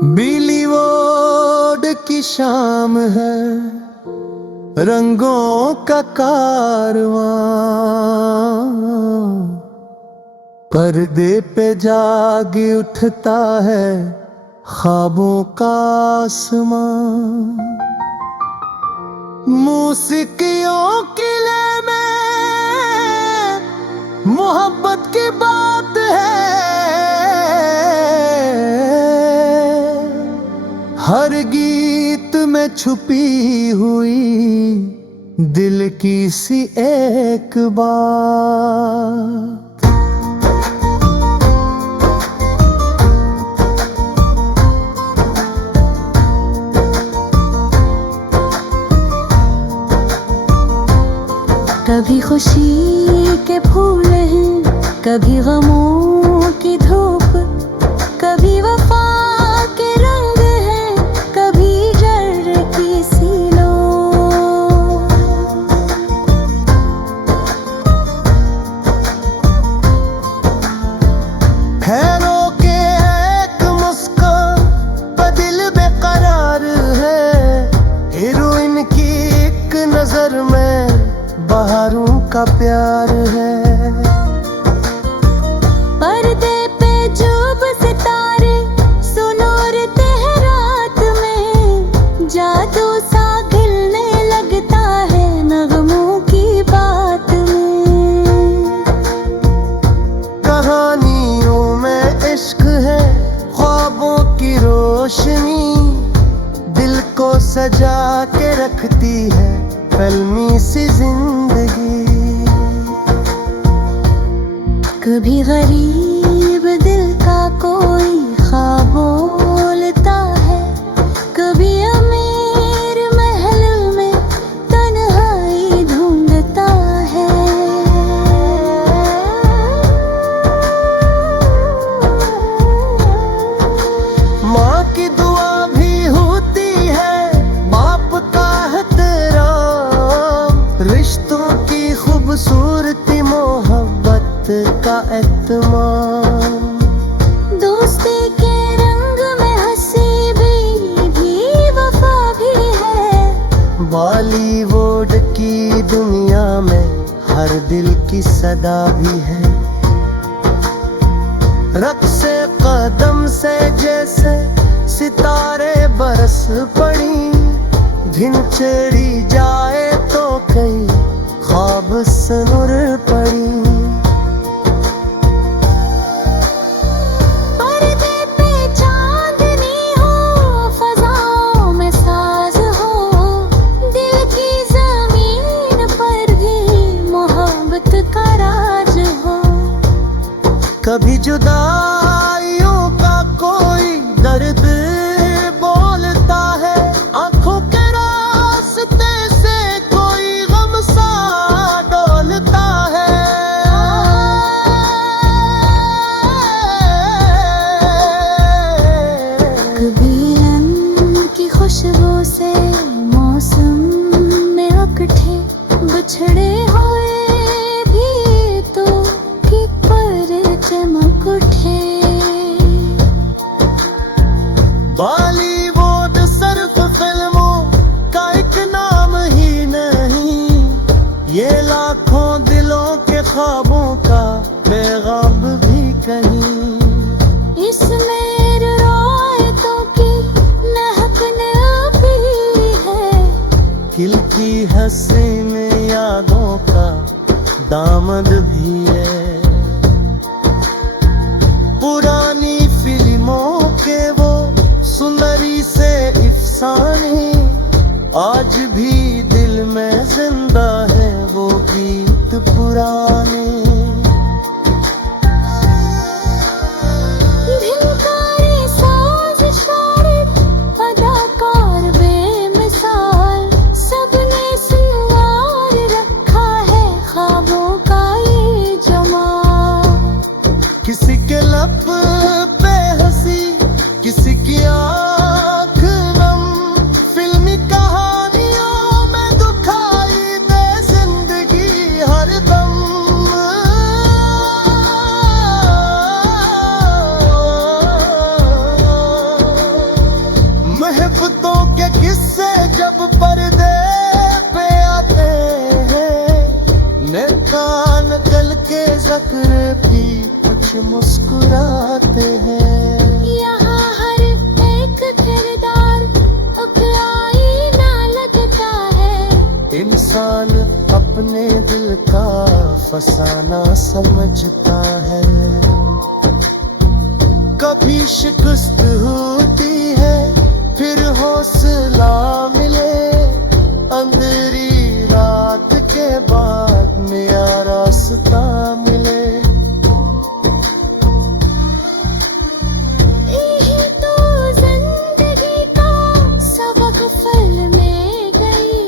बीलीवुड की शाम है, रंगों का कारवां, पर्दे पे जाग उठता है ख्वाबों का आसमां। मूसिकियों के लिए में मोहब्बत की बात है, हर गीत में छुपी हुई दिल की सी एक बात। कभी खुशी के फूल हैं, कभी गमों की धूप, कभी वफा के रंग हैं, कभी जर की सी लो। खैरों के एक मुस्कान पर दिल बेकरार है, हीरोइन की एक नजर में बहारों का प्यार है। पर्दे पे चुभ सितारे सुनोरते हैं रात में, जादू सा खिलने लगता है नगमों की बात में। कहानियों में इश्क है, ख्वाबों की रोशनी दिल को सजा के रखती है फिल्मी सी जिंदगी। कभी गरीब दिल का कोई ख्वाब बोलता है, कभी अमीर महल में तन्हाई ढूंढता है। माँ की दुआ भी होती है, बाप का एहतराम, रिश्तों की खूबसूरती, मोहब्बत का एहतमाम। दोस्ती के रंग में हंसी भी वफा भी है। बॉलीवुड की दुनिया में हर दिल की सदा भी है। रक्से कदम से जैसे सितारे बरस पड़ी, धिन चढ़ी जाए तो कई ख्वाब सनुर पड़ी। कभी जुदाइयों का कोई दर्द बोलता है, आंखों के रास्ते से कोई गम सा डोलता है। कभी लन की खुशबू से मौसम में अकठे बिछड़े हुए भी तो कि पर चमक उठे। बॉलीवुड सिर्फ फिल्मों का एक नाम ही नहीं, ये लाखों दिलों के ख्वाबों का पैगाम भी कहीं। इसमें रिवायतों की महक भी है, खिलती हसीन यादों का दामद भी है। पुरानी फिल्मों के वो सुंदरी से अफसाने आज भी दिल में जिंदा है, वो गीत पुराने। भिनकारी साज शायद अदाकार बेमिसाल, सबने संवार रखा है ख्वाबों का ये मुस्कुराते हैं। यहाँ हर एक किरदार अब आईना लगता है। इंसान अपने दिल का फसाना समझता है। कभी शिकस्त होती है फिर हौसला मिले, अंधेरी रात के बाद नया रास्ता मिले। यही तो जिंदगी का सबक फल में गई,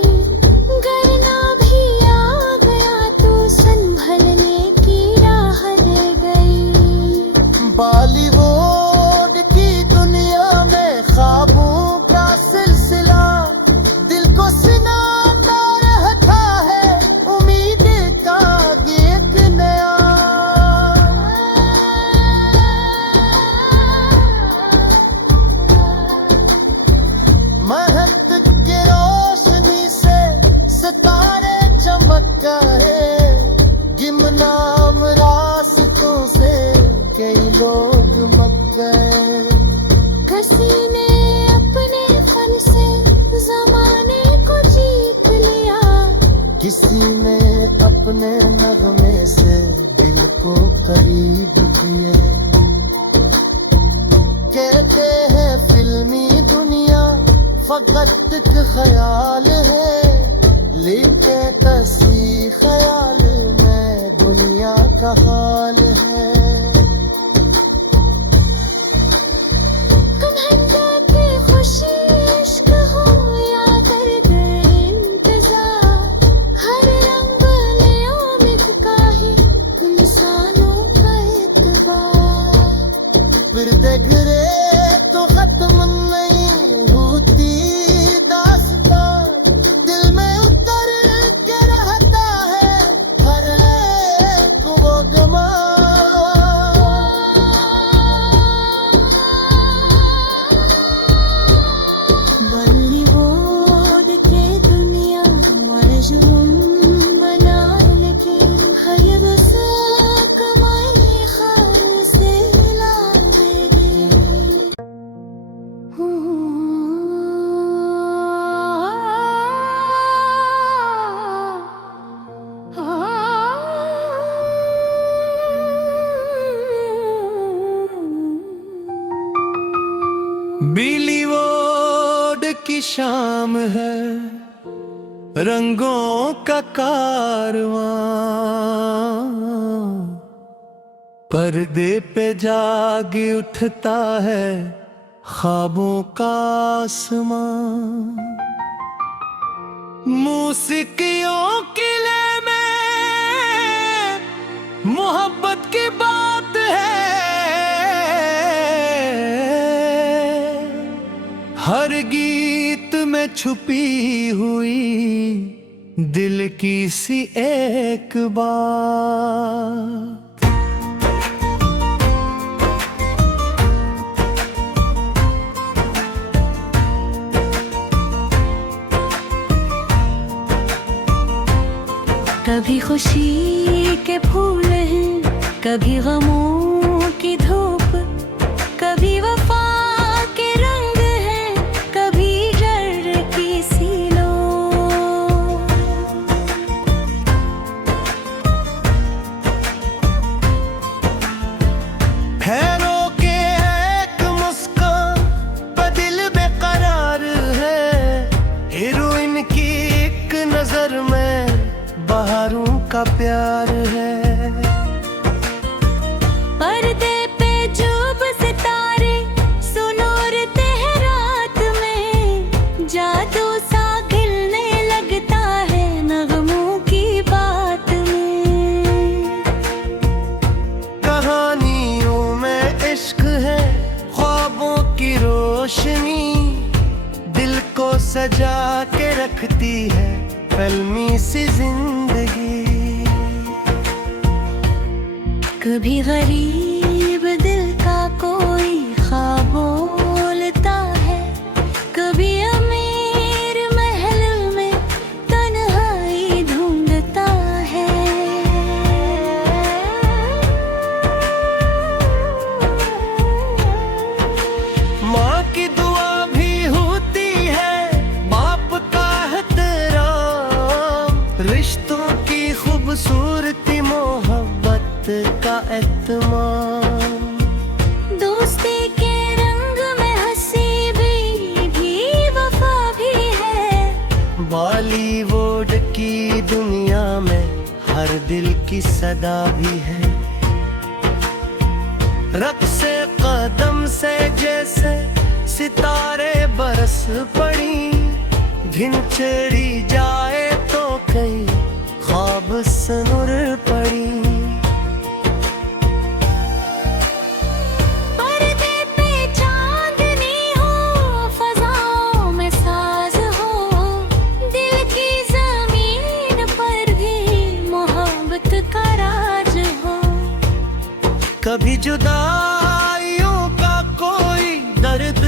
गिरना भी आ गया तो संभलने की राह दे गई। बॉलीवुड की दुनिया में ख्वाबों का सिलसिला दिल को सुनाता रहता है, उम्मीद का एक नया। मेहनत के रोशनी से सितारे चमक गए, गिमनाम रास्तों से कई लोग मक गए। किसी ने अपने फन से जमाने को जीत लिया, किसी ने अपने नगमे से दिल को करीब किए। कहते हैं फिल्मी दुनिया फकत एक ख्याल है, लेकिन तस्वीर ख्याल में दुनिया का हाल है। कन्हैया की खुशी इश्क हो या दर्द इंतजार, हर रंग में उम्मीद का ही इंसानों का एतबार। फिर गिरे तो खत्म नहीं होती दास्तां, दिल में उतर के रहता है हर एक वो गमा। बॉलीवुड के दुनिया मजनून बना लगे, है बस कमाई खार से ला देगी। बॉलीवुड की शाम है, रंगों का कारवां, पर्दे पे जाग उठता है ख्वाबों का आसमां। मूसिकियों किले में मोहब्बत की बात है, हर गीत में छुपी हुई दिल की सी एक बात। कभी खुशी के फूल हैं, कभी गमों की धूप, कभी वफा के रंग हैं, कभी डर की सीलो। हैरो के एक मुस्कान पे दिल बेकरार है, हीरोइन की एक नजर में बहारों का प्यार है। पर्दे पे चुप सितारे सुनोरते हैं रात में, जादू सा खिलने लगता है नगमों की बात में। कहानियों में इश्क है, ख्वाबों की रोशनी दिल को सजा के रखती है फिल्मी सी जिंदगी। कभी गरीब दिल का कोई ख्वाब बोलता है, कभी अमीर महल में तन्हाई ढूंढता है। खूबसूरती मोहब्बत का एहतमाम। दोस्ती के रंग में हंसी भी वफा भी है। बॉलीवुड की दुनिया में हर दिल की सदा भी है। रक्से कदम से जैसे सितारे बरस पड़ी, धिन चढ़ी जाए तो कई ख्वाब सनुर पड़ी। पर्दे पे चांदनी हो, फज़ाओं में साज हो, दिल की ज़मीन पर भी मोहब्बत का राज हो। कभी जुदाइयों का कोई दर्द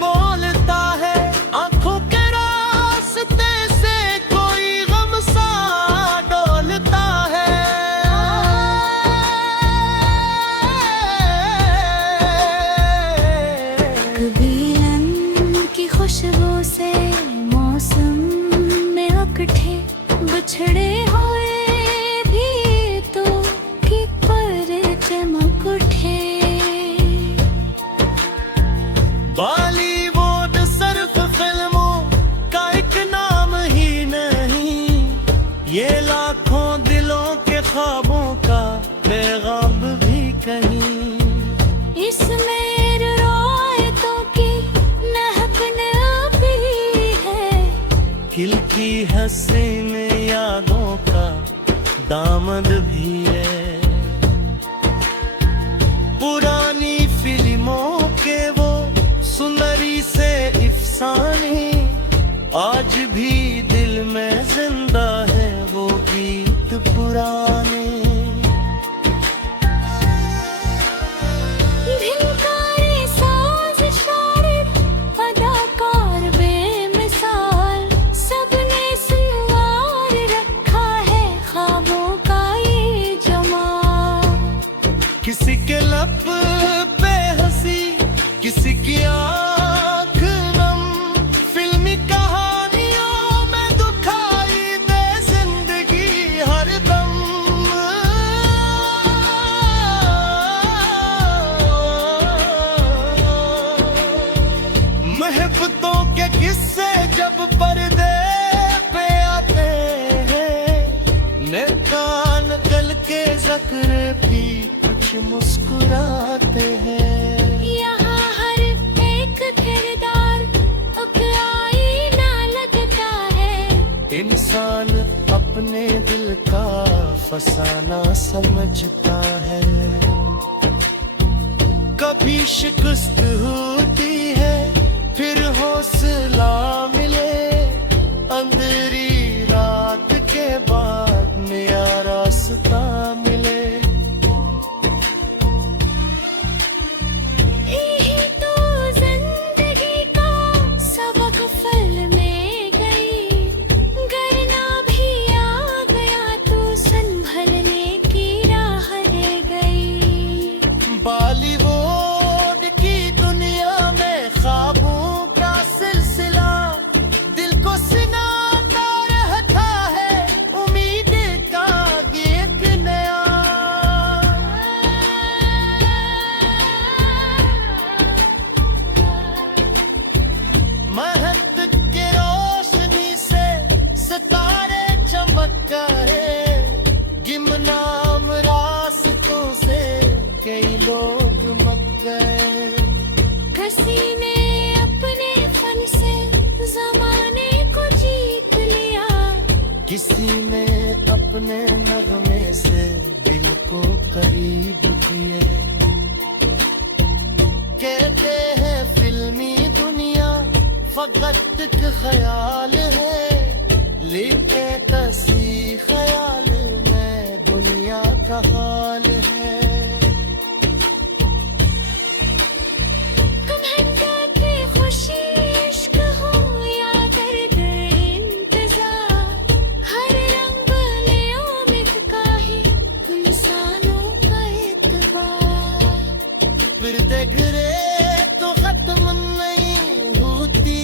बोलता है, आंखों के रास्ते से कोई गम सा डोलता है। कभी लन की खुशबू से मौसम में अकठे बिछड़े हुए भी तो कि पर चमक उठे। बॉलीवुड सिर्फ फिल्मों का एक नाम ही नहीं, ये लाखों दिलों के ख्वाबों का पैगाम भी कहीं। इसमें रिवायतों की महक भी है। खिलती हसीन यादों का दामद भी है। पुरानी फिल्मों के वो सुंदरी से अफसाने आज भी दिल में जिंदा है वो गीत पुराने। भिनकारी साज शायर, अदाकार बेमिसाल, सबने संवार रखा है ख्वाबों का ये जमाल। किसी के लब पे हंसी, किसी की आँख नम, फिल्मी कहानियों में दुखाई दे जिंदगी हरदम। मोहब्बतों के किस्से जब पर्दे पे आते हैं, निकाल कल के ज़क्र भी कुछ मुस्कुराते हैं। यहाँ हर एक किरदार अब आईना लगता है। इंसान अपने दिल का फसाना समझता है। कभी शिकस्त होती है फिर हौसला मिले, अंधेरी रात के बाद नया रास्ता मिले। यही तो जिंदगी का सबक फिल्में गई। करना भी आ गया तो संभलने की राह रह गई। बॉलीवुड की दुनिया में ख्वाबों का सिलसिला दिल को सिनाता रहता है, उम्मीद का एक नया। मेहनत के रोशनी से सितारे चमक गए, गिमनाम रास्तों से कई लोग मक गए। किसी ने अपने फन से जमाने को जीत लिया। किसी ने अपने नगमे से दिल को करीब किए। कहते हैं फिल्मी दुनिया फकत एक ख्याल है, लेकिन तस्वीर ख्याल में दुनिया का हाल है। कहते खुशी इश्क हो या दर्द इंतजार, हर रंग ले उम्मीद का है इंसानों का एतबार। फिर देख रे तो खत्म नहीं होती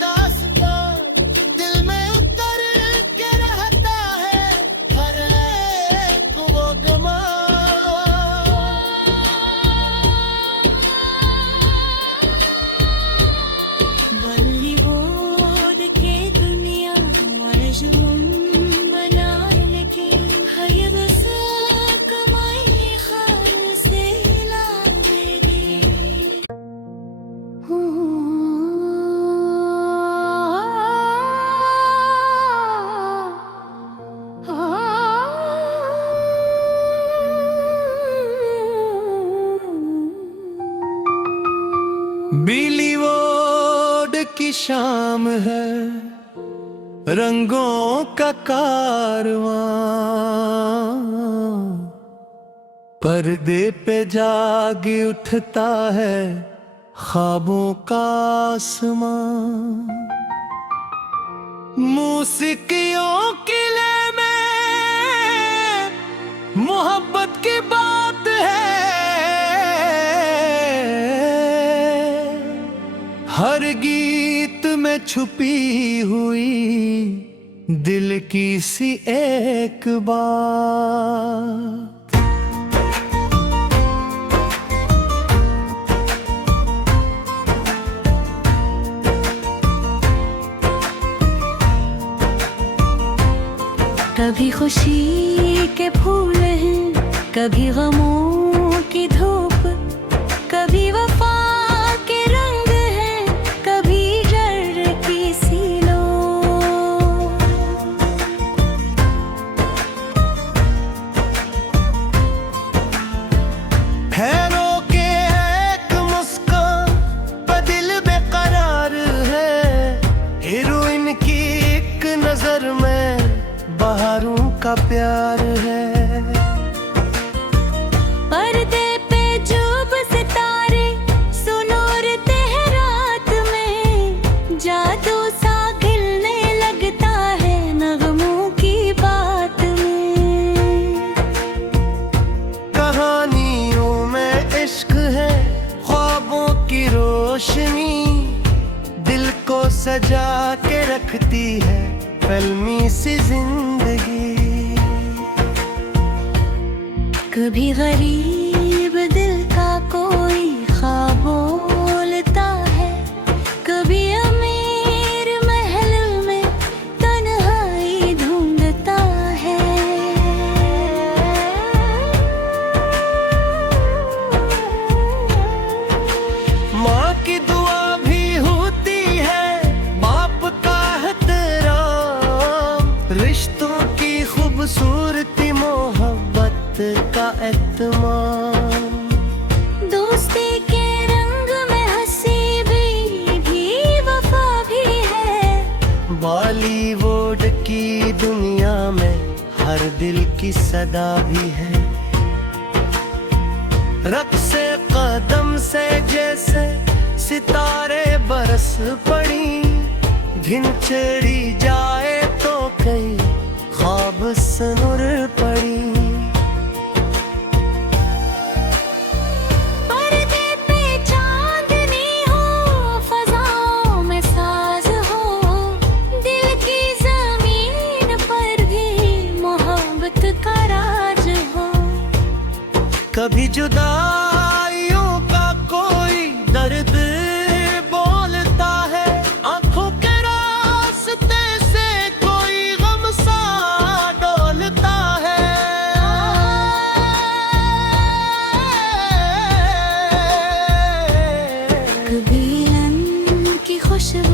दास्तां, दिल में उतर के रहता है हर बीली वोड की शाम है, रंगों का कारवां, पर्दे पे जाग उठता है ख्वाबों का आसमां। मूसिकियों की ले में मोहब्बत की बात है, हर गीत में छुपी हुई दिल की सी एक बात। कभी खुशी के फूल हैं, कभी गमों की धूप, कभी वफा के रंग हैं, कभी जर की सी लो। हैरों के एक मुस्कान पर दिल बेकरार है, हीरोइन की एक नजर में बहारों का प्यार है। पर्दे पे चुप सितारे सुनोरते हैं रात में, जादू सा खिलने लगता है नगमों की बात में। कहानियों में इश्क है, ख्वाबों की रोशनी दिल को सजा के रखती है फिल्मी सी जिंदगी। कभी गरीब दिल का कोई ख्वाब बोलता है, कभी अमीर महल में तन्हाई ढूंढता है। माँ की दुआ भी होती है, बाप का एहतराम, रिश्तों की खूबसूरती मोहब्बत का एहतमाम। दोस्ती के रंग में हंसी भी वफा भी है, बॉलीवुड की दुनिया में हर दिल की सदा भी है। रक्से कदम से जैसे सितारे बरस पड़ी, धिन चढ़ी जाए तो कई ख्वाब सनुर पड़ी। पर्दे पे चांदनी हो, फज़ाओं में साज हो, दिल की ज़मीन पर भी मोहब्बत का राज हो। कभी जुदाइयों का कोई दर्द बोलता है, आंखों के रास्ते से कोई गम सा डोलता है। कभी लन की खुशबू